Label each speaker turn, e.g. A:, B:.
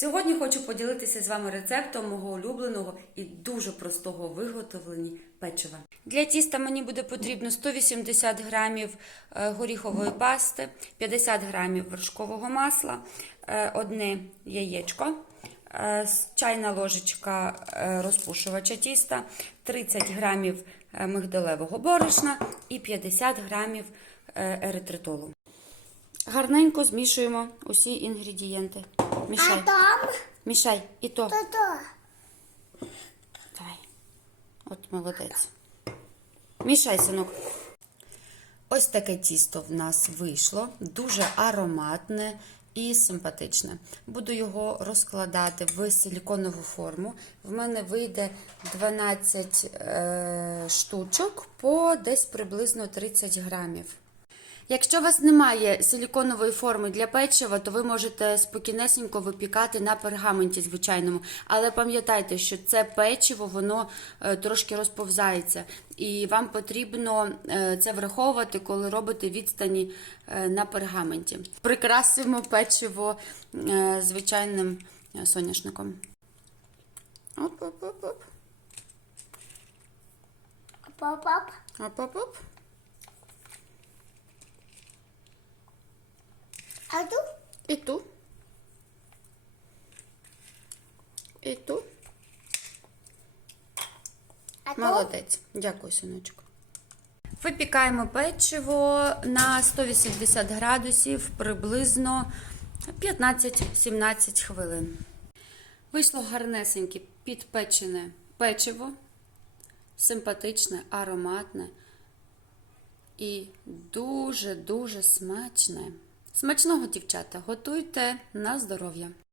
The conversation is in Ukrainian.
A: Сьогодні хочу поділитися з вами рецептом мого улюбленого і дуже простого виготовлення печива. Для тіста мені буде потрібно 180 грамів е, горіхової пасти, 50 грамів вершкового масла, е, одне яєчко, е, чайна ложечка розпушувача тіста, 30 грамів мигдалевого борошна і 50 грамів еритритолу. Гарненько змішуємо усі інгредієнти. Мішай.
B: А там
A: Мішай. І то.
B: то-то.
A: Давай. От молодець. Мішай, синок. Ось таке тісто в нас вийшло. Дуже ароматне і симпатичне. Буду його розкладати в силіконову форму. В мене вийде 12 е, штучок по десь приблизно 30 грамів. Якщо у вас немає силіконової форми для печива, то ви можете спокійнесенько випікати на пергаменті звичайному. Але пам'ятайте, що це печиво, воно е, трошки розповзається. І вам потрібно е, це враховувати, коли робите відстані е, на пергаменті. Прикрасимо печиво звичайним соняшником. Оп-оп-оп-оп.
B: Пап-пап.
A: Оп-оп-оп.
B: А тут
A: І ту. І ту.
B: а тут
A: Молодець. Дякую, синочку. Випікаємо печиво на 180 градусів приблизно 15-17 хвилин. Вийшло гарнесеньке підпечене печиво, симпатичне, ароматне і дуже-дуже смачне. Смачного, дівчата, готуйте на здоров'я.